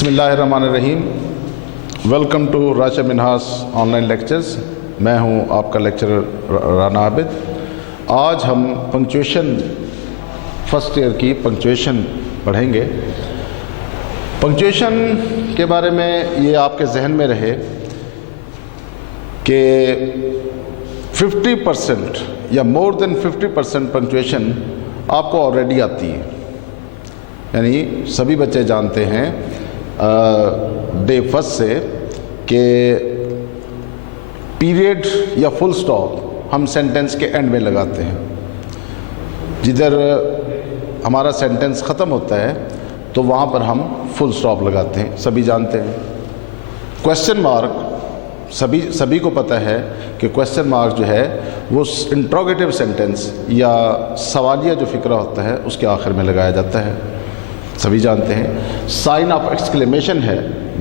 बिस्मिल्लाहिर्रहमानिर्रहीम। Welcome to Rasha Minhas online lectures. मैं हूं आपका लेक्चरर राना आबिद। आज हम पंक्चुएशन फर्स्ट ईयर की पंक्चुएशन पढ़ेंगे। पंक्चुएशन के बारे में ये आपके जहन में रहे कि 50% या मोर देन 50% पंक्चुएशन आपको ऑलरेडी आती है। यानी सभी बच्चे जानते हैं डे फर्स्ट से कि पीरियड या फुल स्टॉप हम सेंटेंस के एंड में लगाते हैं। जिधर हमारा सेंटेंस ख़त्म होता है तो वहाँ पर हम फुल स्टॉप लगाते हैं, सभी जानते हैं। क्वेश्चन मार्क सभी को पता है कि क्वेश्चन मार्क जो है वो इंट्रोगेटिव सेंटेंस या सवालिया जो फ़िक्रा होता है उसके आखिर में लगाया जाता है, सभी जानते हैं। साइन ऑफ एक्सक्लेमेशन है,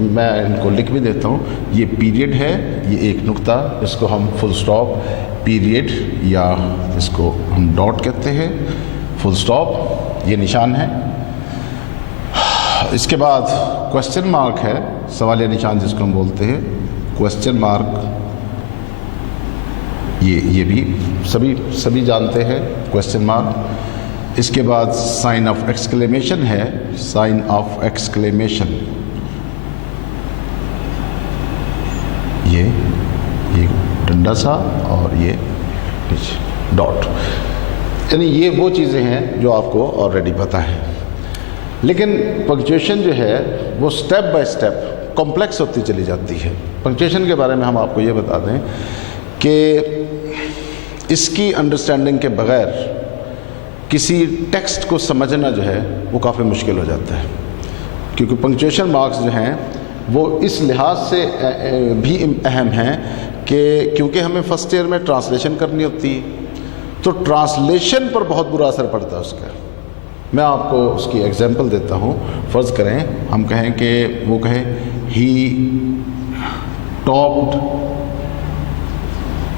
मैं इनको लिख भी देता हूँ। ये पीरियड है, ये एक नुक्ता, इसको हम फुल स्टॉप पीरियड या इसको हम डॉट कहते हैं, फुल स्टॉप ये निशान है। इसके बाद क्वेश्चन मार्क है, सवालिया निशान जिसको हम बोलते हैं, क्वेश्चन मार्क ये भी सभी जानते हैं, क्वेश्चन मार्क। इसके बाद साइन ऑफ एक्सक्लेमेशन है, साइन ऑफ एक्सक्लेमेशन ये डंडा सा और ये डॉट, यानी ये वो चीज़ें हैं जो आपको ऑलरेडी पता है। लेकिन पंक्चुएशन जो है वो स्टेप बाय स्टेप कॉम्प्लेक्स होती चली जाती है। पंक्चुएशन के बारे में हम आपको ये बता दें कि इसकी अंडरस्टैंडिंग के बग़ैर किसी टेक्स्ट को समझना जो है वो काफ़ी मुश्किल हो जाता है, क्योंकि पंक्चुएशन मार्क्स जो हैं वो इस लिहाज से भी अहम हैं कि क्योंकि हमें फ़र्स्ट ईयर में ट्रांसलेशन करनी होती है, तो ट्रांसलेशन पर बहुत बुरा असर पड़ता है उसका। मैं आपको उसकी एग्जांपल देता हूँ। फ़र्ज़ करें हम कहें कि वो कहें he topped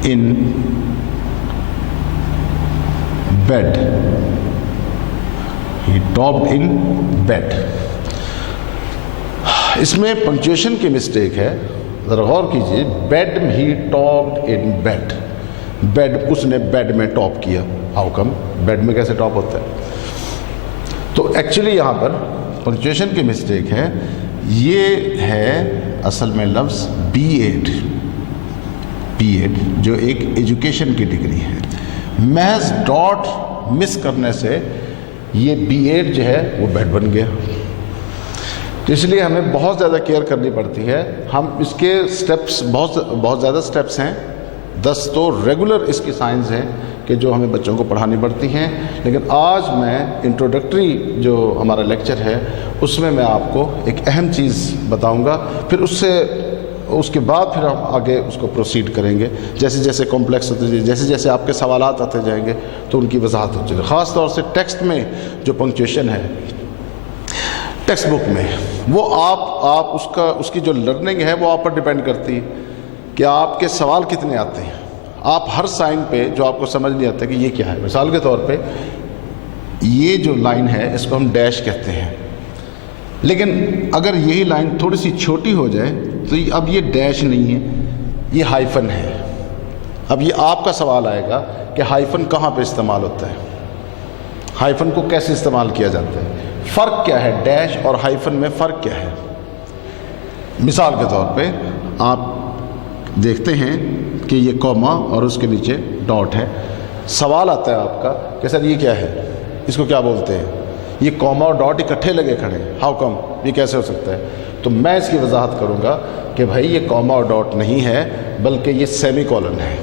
in bed, he topped in bed. इसमें पंक्चुएशन की मिस्टेक है, ज़रा गौर कीजिए। Bed, he topped in bed, bed उसने बेड में टॉप किया। How come? बेड में कैसे टॉप होता है? तो एक्चुअली यहाँ पर पंक्चुएशन की मिस्टेक है। ये है असल में लफ्ज़ बीएड, जो एक एजुकेशन की डिग्री है। महज डॉट मिस करने से ये बीएड जो है वो बेड बन गया। तो इसलिए हमें बहुत ज़्यादा केयर करनी पड़ती है। हम इसके स्टेप्स बहुत ज़्यादा स्टेप्स हैं, 10 तो रेगुलर इसकी साइंस हैं कि जो हमें बच्चों को पढ़ानी पड़ती हैं। लेकिन आज मैं इंट्रोडक्टरी जो हमारा लेक्चर है उसमें मैं आपको एक अहम चीज़ बताऊंगा, फिर उसके बाद फिर हम आगे उसको प्रोसीड करेंगे। जैसे जैसे कॉम्प्लेक्स होते जाएंगे, जैसे जैसे आपके सवालात आते जाएंगे तो उनकी वजाहत हो जाएगी। ख़ास तौर से टेक्स्ट में जो पंक्चुएशन है टेक्स्ट बुक में, वो आप उसकी जो लर्निंग है वो आप पर डिपेंड करती है कि आपके सवाल कितने आते हैं। आप हर साइन पे जो आपको समझ नहीं आता कि ये क्या है, मिसाल के तौर पे ये जो लाइन है इसको हम डैश कहते हैं, लेकिन अगर यही लाइन थोड़ी सी छोटी हो जाए तो अब ये डैश नहीं है, ये हाइफन है। अब ये आपका सवाल आएगा कि हाइफन कहाँ पे इस्तेमाल होता है, हाइफन को कैसे इस्तेमाल किया जाता है, फ़र्क क्या है, डैश और हाइफन में फ़र्क क्या है। मिसाल के तौर पे आप देखते हैं कि ये कॉमा और उसके नीचे डॉट है। सवाल आता है आपका कि सर ये क्या है, इसको क्या बोलते हैं, ये कॉमा और डॉट इकट्ठे लगे खड़े हैं, हाउ कम, ये कैसे हो सकता है? तो मैं इसकी वजाहत करूँगा कि भाई ये कॉमा और डॉट नहीं है बल्कि ये सेमी कॉलन है।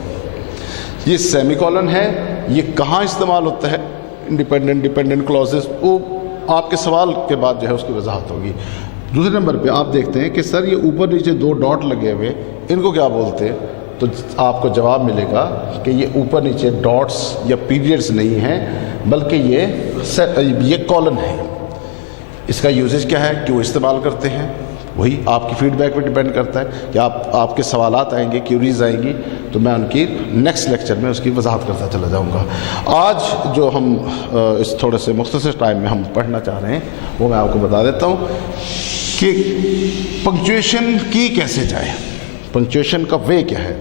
ये सेमी कॉलन है, ये कहाँ इस्तेमाल होता है, डिपेंडेंट क्लॉजेस, वो आपके सवाल के बाद जो है उसकी वजाहत होगी। दूसरे नंबर पे आप देखते हैं कि सर ये ऊपर नीचे 2 डॉट लगे हुए, इनको क्या बोलते हैं? तो आपको जवाब मिलेगा कि ये ऊपर नीचे डॉट्स या पीरियड्स नहीं हैं बल्कि ये कॉलन है। इसका यूजेज क्या है, क्यों इस्तेमाल करते हैं, वही आपकी फीडबैक पे डिपेंड करता है कि आपके सवालात आएंगे, क्यूरीज आएंगी, तो मैं उनकी नेक्स्ट लेक्चर में उसकी वजाहत करता चला जाऊंगा। आज जो हम इस थोड़े से मुख्तसर टाइम में हम पढ़ना चाह रहे हैं वो मैं आपको बता देता हूँ। کہ پنکچویشن کی کیسے جائے، پنکچویشن کا وے کیا ہے.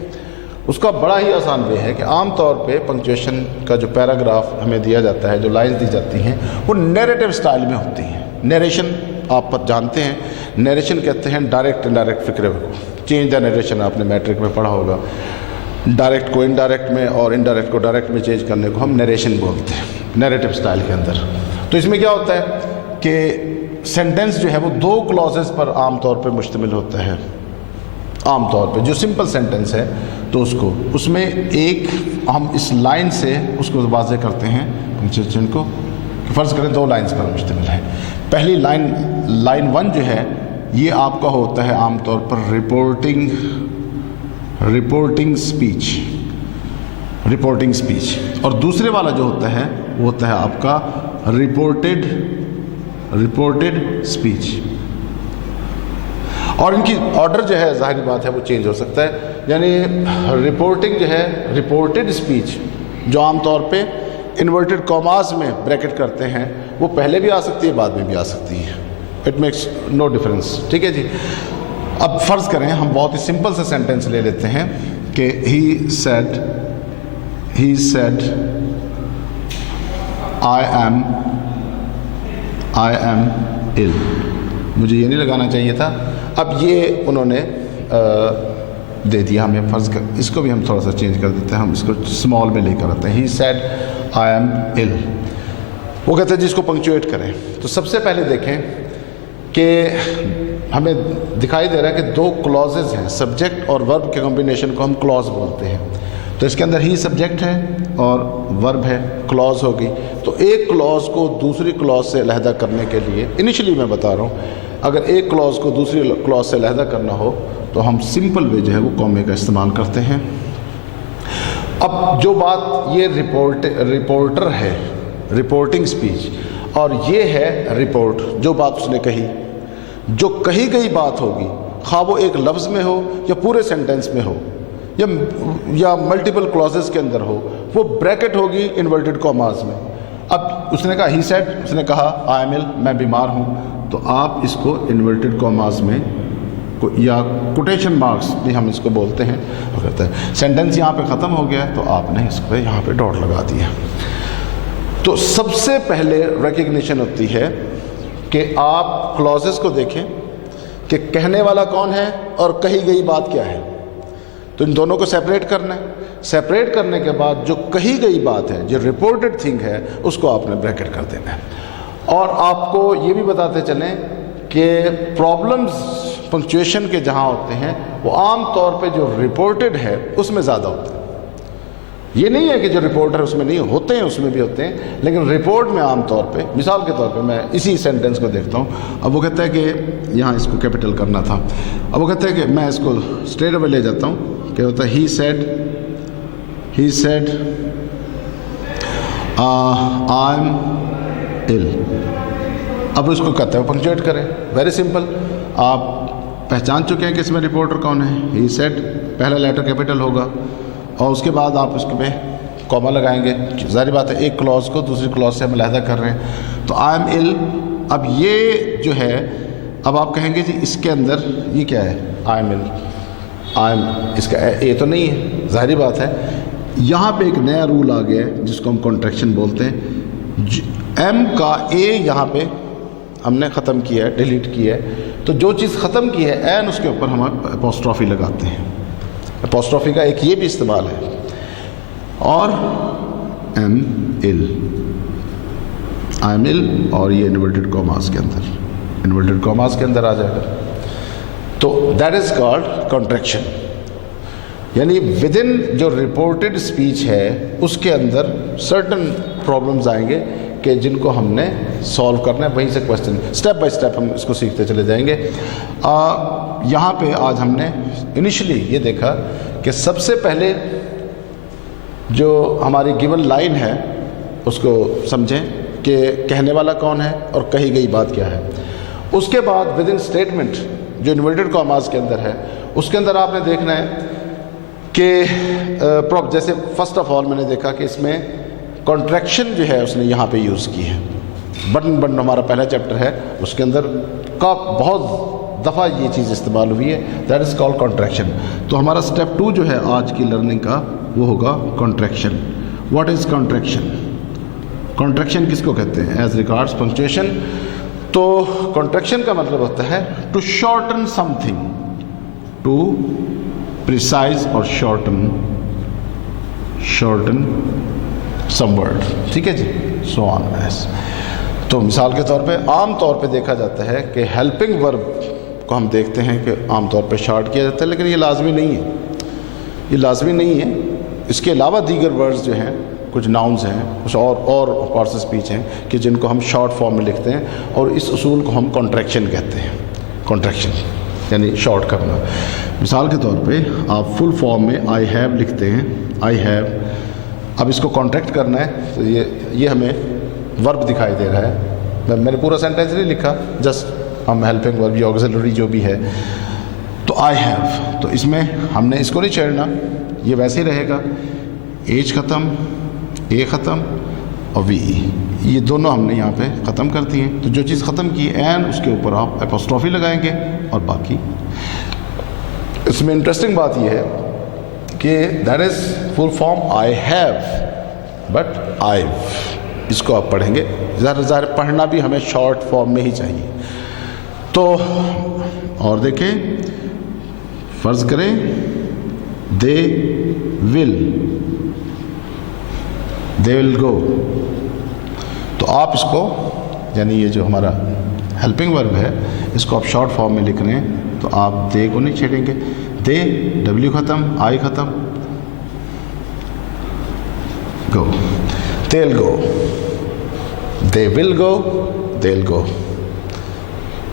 اس کا بڑا ہی آسان وے ہے کہ عام طور پہ پنکچویشن کا جو پیراگراف ہمیں دیا جاتا ہے، جو لائنز دی جاتی ہیں، وہ نیریٹو سٹائل میں ہوتی ہیں. نیریشن آپ جانتے ہیں، نیریشن کہتے ہیں ڈائریکٹ انڈائریکٹ فکرے کو. چینج دا نیریشن آپ نے میٹرک میں پڑھا ہوگا. ڈائریکٹ کو انڈائریکٹ میں اور انڈائریکٹ کو ڈائریکٹ میں چینج کرنے کو ہم نیریشن بولتے ہیں نیریٹو سٹائل کے اندر. تو اس میں کیا ہوتا ہے کہ سینٹنس جو ہے وہ 2 کلازز پر عام طور پہ مشتمل ہوتا ہے. عام طور پہ جو سمپل سینٹنس ہے تو اس میں ایک ہم اس لائن سے اس کو واضح کرتے ہیں پنکچویشن کو. فرض کریں 2 لائنز پر مشتمل ہے. پہلی لائن 1 جو ہے یہ آپ کا ہوتا ہے عام طور پر رپورٹنگ سپیچ، اور دوسرے والا جو ہوتا ہے وہ ہوتا ہے آپ کا رپورٹڈ سپیچ. اور ان کی آرڈر جو ہے ظاہری بات ہے وہ چینج ہو سکتا ہے. یعنی رپورٹنگ جو ہے رپورٹڈ سپیچ جو عام طور پہ انورٹڈ کاماز میں بریکٹ کرتے ہیں وہ پہلے بھی آ سکتی ہے بعد میں بھی آ سکتی ہے. It makes no difference. ٹھیک ہے جی. اب فرض کریں ہم بہت ہی سمپل سے سینٹنس لے لیتے ہیں کہ he said I am ill. مجھے یہ نہیں لگانا چاہیے تھا. اب یہ انہوں نے دے دیا ہمیں. فرض کر اس کو بھی ہم تھوڑا سا چینج کر دیتے ہیں، ہم اس کو اسمال میں لے کر آتے ہیں. He said I am ill. وہ کہتے ہیں جس کو پنکچویٹ کریں. تو سب سے پہلے دیکھیں کہ ہمیں دکھائی دے رہا ہے کہ 2 کلازز ہیں. سبجیکٹ اور ورب کے کمبینیشن کو ہم کلاز بولتے ہیں. تو اس کے اندر ہی سبجیکٹ ہے اور ورب ہے، کلاز ہوگی. تو ایک کلاز کو دوسری کلاز سے علیحدہ کرنے کے لیے انیشلی میں بتا رہا ہوں، اگر ایک کلاز کو دوسری کلاز سے علیحدہ کرنا ہو تو ہم سمپل وے جو ہے وہ کومے کا استعمال کرتے ہیں. اب جو بات یہ رپورٹر ہے، رپورٹنگ سپیچ، اور یہ ہے رپورٹ، جو بات اس نے کہی، جو کہی گئی بات ہوگی، خواہ وہ ایک لفظ میں ہو یا پورے سینٹنس میں ہو یا ملٹیپل کلازز کے اندر ہو، وہ بریکٹ ہوگی انورٹڈ کاماز میں. اب اس نے کہا ہی سیڈ، اس نے کہا آئی ایم ill، میں بیمار ہوں، تو آپ اس کو انورٹڈ کاماز میں یا کوٹیشن مارکس بھی ہم اس کو بولتے ہیں. وہ کہتا ہے سینٹنس یہاں پہ ختم ہو گیا ہے تو آپ نے اس پہ یہاں پہ ڈاٹ لگا دیا. تو سب سے پہلے ریکگنیشن ہوتی ہے کہ آپ کلازز کو دیکھیں کہ کہنے والا کون ہے اور کہی گئی بات کیا ہے. تو ان دونوں کو سیپریٹ کرنا ہے. سیپریٹ کرنے کے بعد جو کہی گئی بات ہے، جو رپورٹڈ تھنگ ہے، اس کو آپ نے بریکٹ کر دینا ہے. اور آپ کو یہ بھی بتاتے چلیں کہ پرابلمز پنکچویشن کے جہاں ہوتے ہیں وہ عام طور پہ جو رپورٹڈ ہے اس میں زیادہ ہوتے ہیں. یہ نہیں ہے کہ جو رپورٹر اس میں نہیں ہوتے ہیں، اس میں بھی ہوتے ہیں، لیکن رپورٹ میں عام طور پہ، مثال کے طور پہ میں اسی سینٹنس کو دیکھتا ہوں. اب وہ کہتا ہے کہ یہاں اس کو کیپٹل کرنا تھا. اب وہ کہتا ہے کہ میں اس کو اسٹریٹ اوے لے جاتا ہوں کہ ہوتا ہے he said I am ill. اب اس کو کہتا ہے وہ پنکچویٹ کریں. Very simple. آپ پہچان چکے ہیں کہ اس میں رپورٹر کون ہے. ہی سیڈ پہلا لیٹر کیپٹل ہوگا اور اس کے بعد آپ اس پہ کوما لگائیں گے. ظاہر بات ہے ایک کلاز کو دوسری کلاز سے ہم علیحدہ کر رہے ہیں. تو آئی ایم ill. اب یہ جو ہے، اب آپ کہیں گے جی اس کے اندر یہ کیا ہے، آئی ایم ill، اس کا اے تو نہیں ہے. ظاہری بات ہے یہاں پہ ایک نیا رول آ گیا ہے جس کو ہم کانٹریکشن بولتے ہیں. ایم کا اے یہاں پہ ہم نے ختم کیا ہے، ڈیلیٹ کیا ہے. تو جو چیز ختم کی ہے این، اس کے اوپر ہم اپوسٹرافی لگاتے ہیں. اپوسٹرافی کا ایک یہ بھی استعمال ہے. اور am ill، I am ill، اور یہ انورٹڈ کاماز کے اندر آ جائے گا. تو دیٹ از کالڈ کانٹریکشن. یعنی ود ان جو رپورٹڈ اسپیچ ہے اس کے اندر سرٹن پرابلمز آئیں گے کہ جن کو ہم نے سولو کرنا ہے. وہیں سے کویسچن اسٹیپ بائی اسٹیپ ہم اس کو سیکھتے چلے جائیں گے. یہاں پہ آج ہم نے انیشلی یہ دیکھا کہ سب سے پہلے جو ہماری گیون لائن ہے اس کو سمجھیں کہ کہنے والا کون ہے اور کہی گئی بات کیا ہے. اس کے بعد ود ان اسٹیٹمنٹ جو انورٹڈ کاماز کے اندر ہے اس کے اندر آپ نے دیکھنا ہے کہ جیسے فرسٹ آف آل میں نے دیکھا کہ اس میں کانٹریکشن جو ہے اس نے یہاں پہ یوز کی ہے. بٹن ہمارا پہلا چیپٹر ہے، اس کے اندر बहुत दफ़ा ये चीज़ इस्तेमाल हुई है, दैट इज़ कॉल्ड कॉन्ट्रैक्शन। तो हमारा स्टेप 2 जो है आज की लर्निंग का वो होगा contraction. What is contraction? Contraction किसको कहते हैं? एज रिगार्ड्स पंक्चुएशन, तो कॉन्ट्रैक्शन का मतलब होता है to shorten something, to precise और शॉर्टन सम वर्ड, ठीक है जी, सो ऑन एज। तो मिसाल के तौर पे आम तौर पे देखा जाता है कि हेल्पिंग वर्ब को हम देखते हैं कि आम तौर पे शॉर्ट किया जाता है, लेकिन ये लाजमी नहीं है, ये लाजमी नहीं है। इसके अलावा दीगर वर्ड्स जो हैं, कुछ नाउन्स हैं, कुछ और पार्ट्स ऑफ स्पीच हैं कि जिनको हम शॉर्ट फॉर्म में लिखते हैं, और इस उसूल को हम कॉन्ट्रैक्शन कहते हैं। कॉन्ट्रैक्शन यानी शॉर्ट करना। मिसाल के तौर पे आप फुल फॉर्म में आई हैव लिखते हैं, आई हैव। अब इसको कॉन्ट्रैक्ट करना है तो ये हमें वर्ब दिखाई दे रहा है, मैंने पूरा सेंटेंस नहीं लिखा, जस्ट हम हेल्पिंग वर्ब या ऑक्सिलरी जो भी है। तो आई हैव, तो इसमें हमने इसको नहीं छेड़ना, ये वैसे ही रहेगा। एज ख़त्म, ए ख़त्म और वी, ये दोनों हमने यहाँ पे ख़त्म कर दिए। तो जो चीज़ ख़त्म की एन, उसके ऊपर आप एपोस्ट्रोफी लगाएंगे और बाकी। इसमें इंटरेस्टिंग बात यह है कि that is full form I have but I've, इसको आप पढ़ेंगे। ज़ाहिर पढ़ना भी हमें शॉर्ट फॉर्म में ही चाहिए। तो और देखें, फ़र्ज़ करें दे विल गो, तो आप इसको, यानी ये जो हमारा हेल्पिंग वर्ब है, इसको आप शॉर्ट फॉर्म में लिख रहे हैं, तो आप दे को नहीं छेड़ेंगे। दे, डब्ल्यू ख़त्म, आई ख़त्म, गो, they'll go, they will go, they'll go।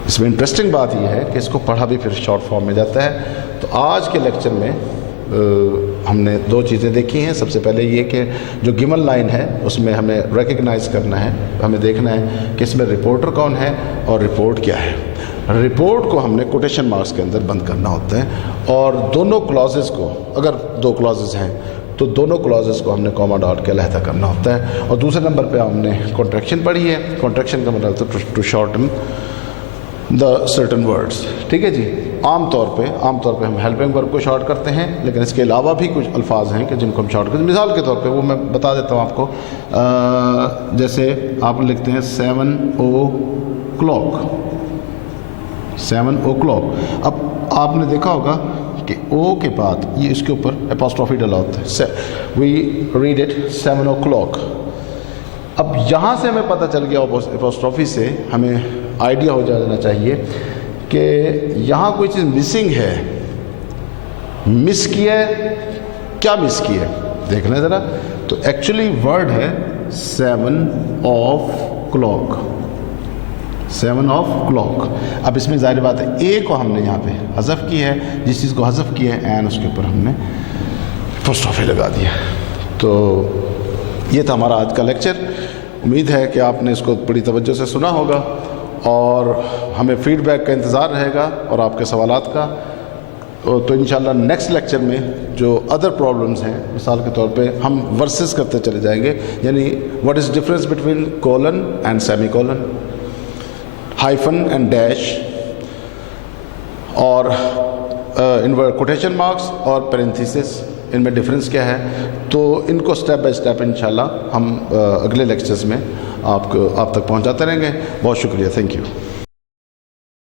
इसमें इंटरेस्टिंग बात यह है कि इसको पढ़ा भी फिर शॉर्ट फॉर्म में जाता है। तो आज के लेक्चर में हमने दो चीज़ें देखी हैं। सबसे पहले ये कि जो गिवन लाइन है उसमें हमें रिकग्नाइज़ करना है, हमें देखना है कि इसमें रिपोर्टर कौन है और रिपोर्ट क्या है। रिपोर्ट को हमने कोटेशन मार्क्स के अंदर बंद करना होता है, और दोनों क्लॉजेज़ को, अगर दो क्लॉजेज़ हैं तो दोनों क्लॉजेज़ को हमने कॉमा डॉट के अलहदा करना होता है। और दूसरे नंबर पे हमने कॉन्ट्रैक्शन पढ़ी है। कॉन्ट्रैक्शन का मतलब to shorten the certain words, ठीक है जी। आम तौर पे हम हेल्पिंग वर्ब को शॉर्ट करते हैं, लेकिन इसके अलावा भी कुछ अल्फाज हैं कि जिनको हम शॉर्ट करते हैं। मिसाल के तौर पे वो मैं बता देता हूँ आपको। जैसे आप लिखते हैं 7 o'clock, 7 o'clock। अब आपने देखा होगा कि ओ के बाद ये इसके ऊपर एपोस्ट्रोफी डला होता है, वी रीड इट 7 o'clock। अब यहाँ से हमें पता चल गया, एपोस्ट्रोफी से हमें आइडिया हो जाना चाहिए कि यहाँ कोई चीज़ मिसिंग है, मिस किया है। क्या मिस किया है देख लें ज़रा। तो एक्चुअली वर्ड है 7 o'clock, 7 o'clock। अब इसमें ज़ाहिर बात है ए को हमने यहाँ पे हज़फ किया है, जिस चीज़ को हज़फ किया है एन, उसके ऊपर हमने एपोस्ट्रोफी लगा दिया। तो ये था हमारा आज का लेक्चर। उम्मीद है कि आपने इसको बड़ी तवज्जो से सुना होगा, और हमें फीडबैक का इंतज़ार रहेगा और आपके सवालात का। तो इंशाल्लाह नेक्स्ट लेक्चर में जो अदर प्रॉब्लम्स हैं, मिसाल के तौर पे हम वर्सेस करते चले जाएंगे, यानी what is difference between colon and semi colon, hyphen and dash, और इनवर्ट कोटेशन मार्क्स और पैरेंथेसिस, इनमें डिफरेंस क्या है। तो इनको स्टेप बाय स्टेप इंशाल्लाह हम अगले लेक्चर्स में आप तक पहुंचाते रहेंगे। बहुत शुक्रिया, थैंक यू।